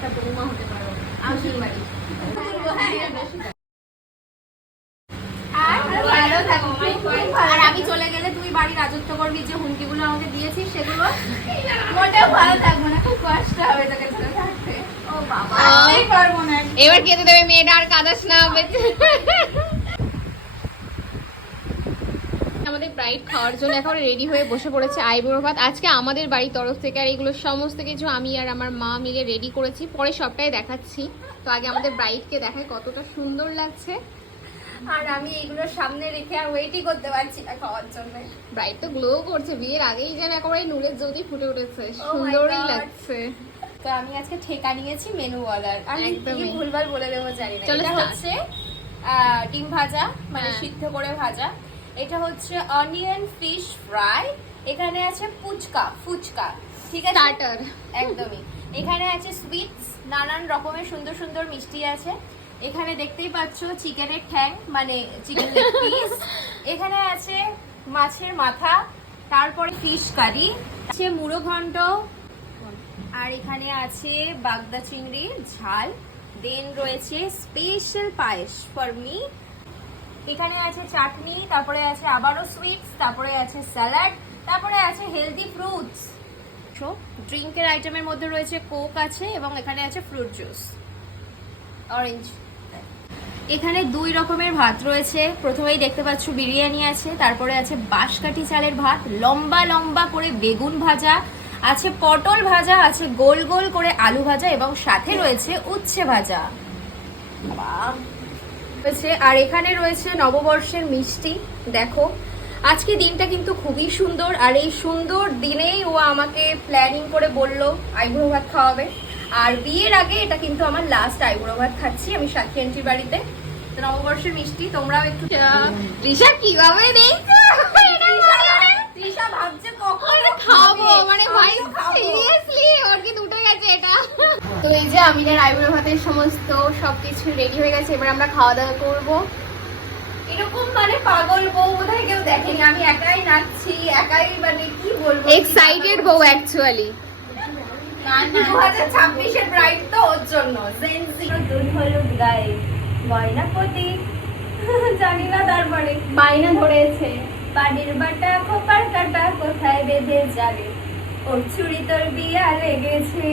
একটা বৌমা হতে পারো আংশিক বাড়ি। আর আমি চলে গেলে তুই বাড়ি রাজত্ব করবি, যে হুমকিগুলো আমাকে দিয়েছিস সেগুলো মোটেও ভালো থাকবো না, খুব কষ্ট হবে তোকে ছেড়ে থাকতে। ও বাবা পারবো না, এবার খেতে দেবে মেয়েটা, আর কাঁদাস না। আমাদের ব্রাইড খাওয়ার জন্য এখন রেডি হয়ে বসে পড়েছে আইবুড়ো ভাত। আজকে আমাদের বাড়ির তরফ থেকে, আর এগুলো সমস্ত কিছু আমি আর আমার মা মিলে রেডি করেছি, পরে সবটাই দেখাচ্ছি। তো আগে আমাদের ব্রাইডকে দেখাই কতটা সুন্দর লাগছে। আর আমি এগুলোর সামনে রেখে আর ওয়েটই করতে পারছি না খাওয়ার জন্য। ব্রাইড তো গ্লো করছে, বিয়ের আগেই যেন একেবারে নূরের জ্যোতি ফুটে উঠেছে, সুন্দরই লাগছে। তো আমি আজকে ঠেকা নিয়েছি মেনু বলার, আমি কি ভুলভাল বলে দেবো জানি না। এটা হচ্ছে ডিম ভাজা, মানে সিদ্ধ করে ভাজা। এটা হচ্ছে অনিয়ন ফিশ ফ্রাই। এখানে আছে ফুচকা, ঠিক আছে, স্টার্টার একদমই। এখানে আছে সুইটস, নানান রকমের সুন্দর সুন্দর মিষ্টি আছে। এখানে দেখতেই পাচ্ছ চিকেনের ঠ্যাং, মানে চিকেন লেগ পিস। এখানে আছে মাছের মাথা, তারপরে ফিশ কারি আছে, মুড়ো ঘন্ট, আর এখানে আছে বাগদা চিংড়ির ঝাল। দেন রয়েছে স্পেশাল পায়েস ফর মি। এখানে আছে চাটনি, তারপরে আছে আবারও সুইটস, তারপরে আছে স্যালাড, তারপরে আছে হেলদি ফ্রুটস। ড্রিঙ্কের আইটেমের মধ্যে রয়েছে কোক আছে, এবং এখানে আছে ফ্রুট জুস, অরেঞ্জ। এখানে 2 রকমের ভাত রয়েছে। প্রথমেই দেখতে পাচ্ছ বিরিয়ানি আছে, তারপরে আছে বাঁশকাঠি চালের ভাত, লম্বা লম্বা করে বেগুন ভাজা আছে, পটল ভাজা আছে, গোল গোল করে আলু ভাজা, এবং সাথে রয়েছে উচ্ছে ভাজা। আর এখানে রয়েছে নববর্ষের মিষ্টি। দেখো আজকে দিনটা কিন্তু খুবই সুন্দর, আর এই সুন্দর দিনেই ও আমাকে প্ল্যানিং করে বলল আইবুড়ো ভাত খাওয়াবে। আর বিয়ের আগে এটা কিন্তু আমার লাস্ট আইবুড়ো ভাত খাচ্ছি আমি সাক্ষী আন্টির বাড়িতে। তো নববর্ষের মিষ্টি তোমরাও একটু। ঋষা কিভাবে দেখছো? তৃষা ভাবছে কখন খাবো, মানে ভাই সিরিয়াসলি ওর কি উঠে গেছে এটা। তো এই যে আমিনের আইবুড়ো ভাতের সমস্ত সবকিছু রেডি হয়ে গেছে, এবার আমরা খাওয়া দাওয়া করবো। এরকম মানে পাগল বউ বোধহয় কেউ দেখেনি, আমি একাই নাচছি, একাই, মানে কি বলবো, এক্সাইটেড বউ অ্যাকচুয়ালি। 2026-এর ব্রাইড তো ওর জন্য দুধ হলুদ গায়ে গয়না পতি, জানি না তারপরে বাইনা ধরেছে, বাড়ির বাটা খোপার কাটা কোথায় বেঁধে যাবে, ওর চুড়ি তোর বিয়া লেগেছে।